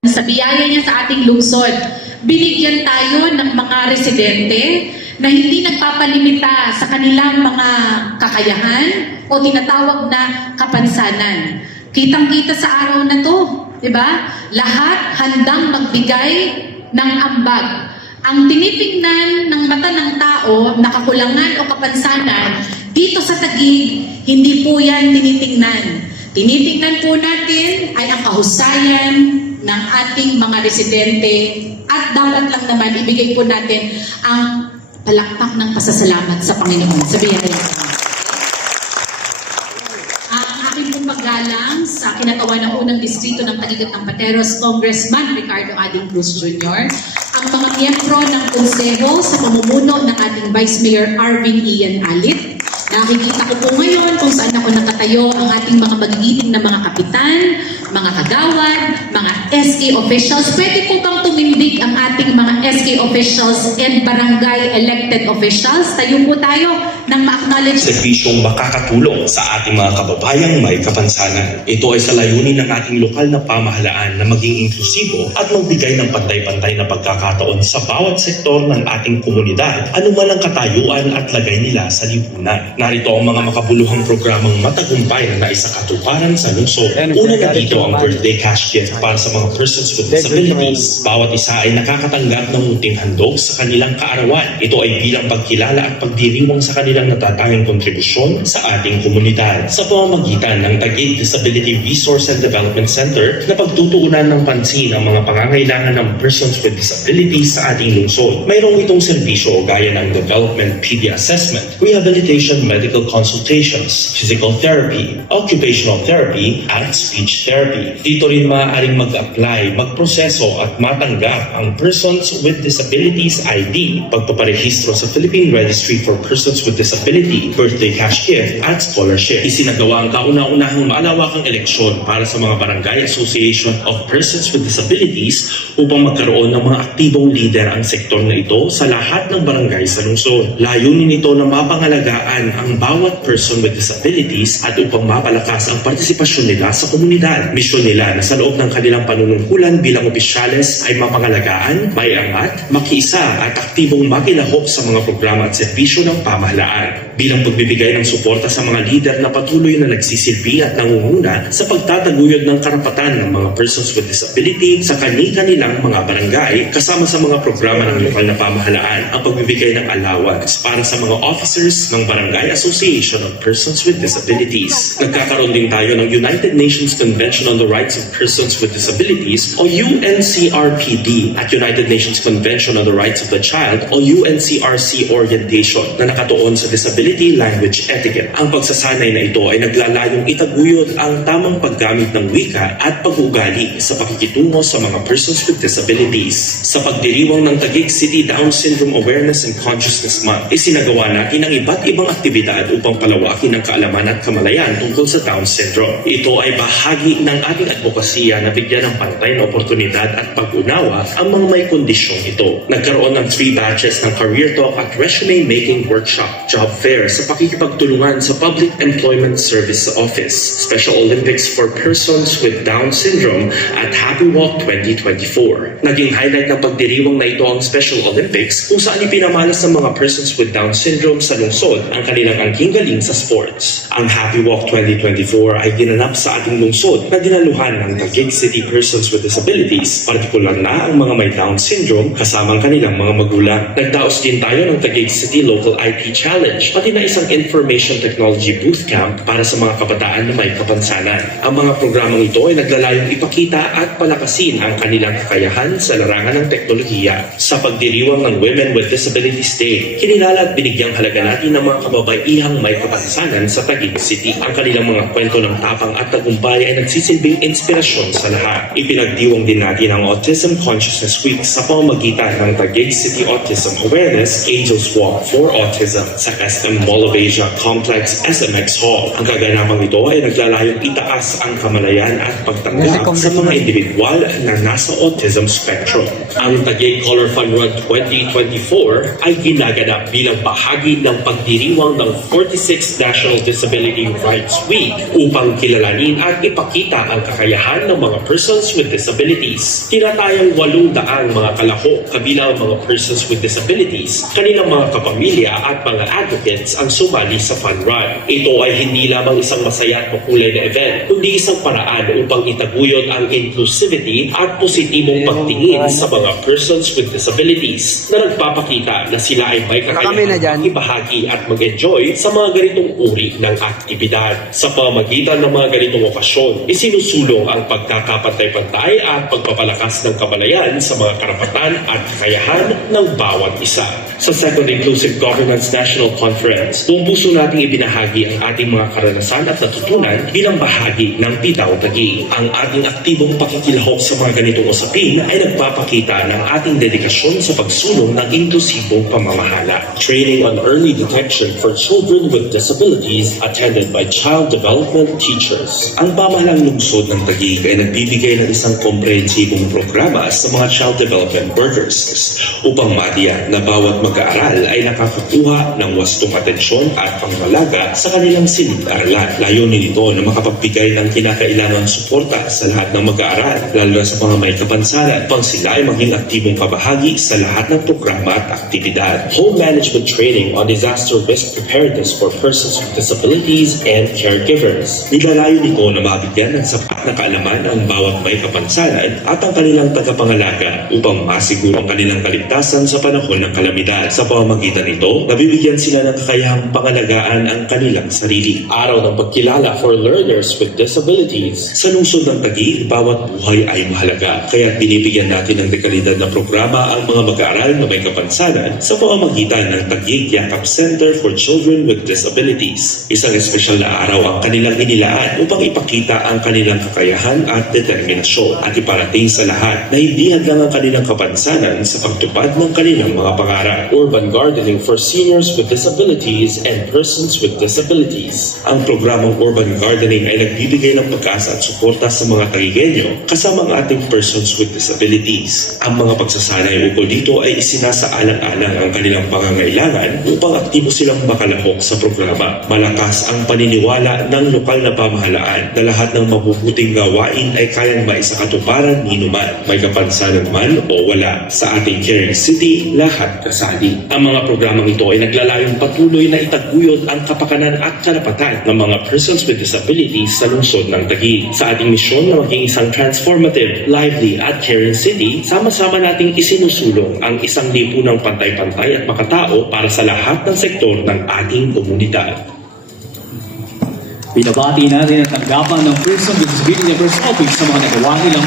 Sa biyaya niya sa ating lungsod, binigyan tayo ng mga residente na hindi nagpapalimita sa kanilang mga kakayahan o tinatawag na kapansanan. Kitang-kita sa araw na to, di ba? Lahat handang magbigay ng ambag. Ang tinitingnan ng mata ng tao na kakulangan o kapansanan, dito sa Taguig, hindi po yan tinitingnan. Tinitingnan po natin ay ang kahusayan ng ating mga residente at dapat lang naman ibigay po natin ang palakpak ng pasasalamat sa Panginoon. Sabihin natin. Ang aking pong paggalang sa kinatawa ng unang distrito ng Taguig at ng Pateros, Congressman Ricardo Ading Cruz Jr., ang mga miyembro ng konseho sa pamumuno ng ating Vice Mayor Arvin Ian Alit. Nakikita ko po ngayon kung saan ako nakatayo ang ating mga magigiting na mga kapitan, mga kagawad, mga SK officials. Pwede po bang tumindig ang ating mga SK officials and barangay elected officials? Tayo po tayo nang ma-acknowledge. Serbisyong makakatulong sa ating mga kababayang may kapansanan. Ito ay sa layunin ng ating lokal na pamahalaan na maging inklusibo at magbigay ng pantay-pantay na pagkakataon sa bawat sektor ng ating komunidad, anuman ang katayuan at lagay nila sa lipunan. Narito ang mga makabuluhang programang matagumpay na naisakatuparan sa lungsod. Una na dito ang birthday cash gift para sa mga persons with disabilities. Bawat isa ay nakakatanggap ng munting handog sa kanilang kaarawan. Ito ay bilang pagkilala at pagdiriwang sa kanilang natatanging kontribusyon sa ating komunidad. Sa pamamagitan ng Taguig Disability Resource and Development Center na pagtutuunan ng pansin ang mga pangangailangan ng persons with disabilities sa ating lungsod. Mayroong itong serbisyo gaya ng Development PD Assessment, Rehabilitation Medical Consultations, Physical Therapy, Occupational Therapy, at Speech Therapy. Dito rin maaaring mag-apply, magproseso at matanggap ang Persons with Disabilities ID, pagpaparehistro sa Philippine Registry for Persons with Disability, birthday cash gift, at scholarship. Isinagawa ang kauna-unahang malawakang eleksyon para sa mga Barangay Association of Persons with Disabilities upang magkaroon ng mga aktibong leader ang sektor na ito sa lahat ng barangay sa lungsod. Layunin nito na mapangalagaan ang bawat person with disabilities at upang mapalakas ang partisipasyon nila sa komunidad. Misyon nila na sa loob ng kanilang panunungkulan bilang opisyales ay mapangalagaan, maiangat, makiisa at aktibong makilahok sa mga programa at serbisyo ng pamahalaan. Bilang pagbibigay ng suporta sa mga lider na patuloy na nagsisilbi at nangunguna sa pagtataguyod ng karapatan ng mga persons with disability sa kani-kanilang mga barangay kasama sa mga programa ng lokal na pamahalaan ang pagbibigay ng allowance para sa mga officers ng Barangay Association of Persons with Disabilities. Nagkakaroon din tayo ng United Nations Convention on the Rights of Persons with Disabilities o UNCRPD at United Nations Convention on the Rights of the Child o UNCRC orientation na nakatuon sa disability language etiquette. Ang pagsasanay na ito ay naglalayong itaguyod ang tamang paggamit ng wika at pag-uugali sa pakikitungo sa mga persons with disabilities. Sa pagdiriwang ng Taguig City Down Syndrome Awareness and Consciousness Month, isinagawa natin ang iba't ibang aktibidad upang palawakin ang kaalaman at kamalayan tungkol sa Down syndrome. Ito ay bahagi ng ating advokasya na bigyan ng pantay na oportunidad at pag-unawa ang mga may kondisyong ito. Nagkaroon ng 3 batches ng Career Talk at Resume Making Workshop, job fair sa pakikipagtulungan sa Public Employment Service Office, Special Olympics for Persons with Down Syndrome at Happy Walk 2024. Naging highlight ng pagdiriwang na ito ang Special Olympics kung saan ipinamalas ng mga persons with Down Syndrome sa lungsod ang kanilang angking galing sa sports. Ang Happy Walk 2024 ay ginanap sa ating lungsod na dinaluhan ng Taguig City Persons with Disabilities, partikular na ang mga may Down Syndrome kasama ang kanilang mga magulang. Nagdaos din tayo ng Taguig City Local IT Challenge, pati na isang Information Technology Booth Camp para sa mga kabataan na may kapansanan. Ang mga programang ito ay naglalayong ipakita at palakasin ang kanilang kakayahan sa larangan ng teknolohiya. Sa pagdiriwang ng Women with Disabilities Day, kinilala at binigyang halaga natin ng mga kababaihang may kapansanan sa Taguig City. Ang kanilang mga kwento ng tapang at tagumpay ay nagsisilbing inspirasyon sa lahat. Ipinagdiwang din natin ang Autism Consciousness Week sa pamamagitan ng Taguig City Autism Awareness Angels Walk for Autism. Sa sa SM Mall of Asia Complex SMX Hall. Ang kaganapang ito ay naglalayong itaas ang kamalayan at pagtanggap sa mga individual na nasa autism spectrum. Ang Taguig Color Fun Run 2024 ay ginaganap bilang bahagi ng pagdiriwang ng 46th National Disability Rights Week upang kilalanin at ipakita ang kakayahan ng mga persons with disabilities. Tinatayang 800 mga kalahok kabilang ang mga persons with disabilities, kanilang mga kapamilya at mga advocates ang sumali sa fun run. Ito ay hindi lamang isang masaya at makulay na event, kundi isang paraan upang itaguyod ang inclusivity at positibong pagtingin sa mga persons with disabilities na nagpapakita na sila ay may kakayahan ibahagi at mag-enjoy sa mga ganitong uri ng aktibidad. Sa pamamagitan ng mga ganitong okasyon, isinusulong ang pagkakapantay-pantay at pagpapalakas ng kamalayan sa mga karapatan at kakayahan ng bawat isa. Sa Second Inclusive Governance National Conference, buong puso nating ibinahagi ang ating mga karanasan at natutunan bilang bahagi ng Pitaw Taguig. Ang ating aktibong pakikilahok sa mga ganitong usapin ay nagpapakita ng ating dedikasyon sa pagsulong ng inklusibong pamamahala. Training on Early Detection for Children with Disabilities attended by Child Development Teachers. Ang pamahalang lungsod ng Taguig ay nagbibigay ng isang komprehensibong programa sa mga child development workers upang matiyak na bawat mag-aaral ay nakakakuha ng wastong atensyon at pangmalaga sa kanilang silid-aralan. Layunin nito na makapagbigay ng kinakailangang suporta sa lahat ng mag-aaral, lalo na sa mga may kapansanan, upang sila ay maging aktibong kabahagi sa lahat ng programa at aktibidad. Home Management Training on Disaster Risk Preparedness for Persons with Disabilities and Caregivers. Nilalayo nito na mabigyan ng sapat na kaalaman ang bawat may kapansanan at ang kanilang tagapangalaga upang masiguro ang kanilang kaligtasan sa panahon ng kalamidad. Sa pamamagitan nito, nabibigyan sila ng kakayahang pangalagaan ang kanilang sarili. Araw ng pagkilala for learners with disabilities. Sa lungsod ng Taguig, bawat buhay ay mahalaga. Kaya binibigyan natin ng dekalidad na programa ang mga mag-aaral na may kapansanan sa pamamagitan ng Taguig Yakap Center for Children with Disabilities. Isang espesyal na araw ang kanilang inilaan upang ipakita ang kanilang kakayahan at determinasyon at iparating sa lahat na hindi hadlang ang kanilang kapansanan sa pagtupad ng kanilang mga pangarap. Urban Gardening for Seniors with Disabilities and Persons with Disabilities. Ang programang Urban Gardening ay nagbibigay ng pag-asa at suporta sa mga Taguigenyo kasama ang ating persons with disabilities. Ang mga pagsasanay ukol dito ay isinasaalang-alang ang kanilang pangangailangan upang aktibo silang makalahok sa programa. Malakas ang paniniwala ng lokal na pamahalaan na lahat ng mabubuting gawain ay kayang maisakatuparan ni numan, may kapansanan man o wala. Sa ating caring city, lahat kasali. Ang mga programang ito ay naglalayong patuloy na itaguyod ang kapakanan at karapatan ng mga persons with disabilities sa lungsod ng Taguig. Sa ating misyon na maging isang transformative, lively at caring city, sama-sama nating isinusulong ang isang lipunang pantay-pantay at makatao para sa lahat ng sektor ng ating komunidad. Binabati natin ang tanggapan ng Person with Disability Office sa mga nagawa nilang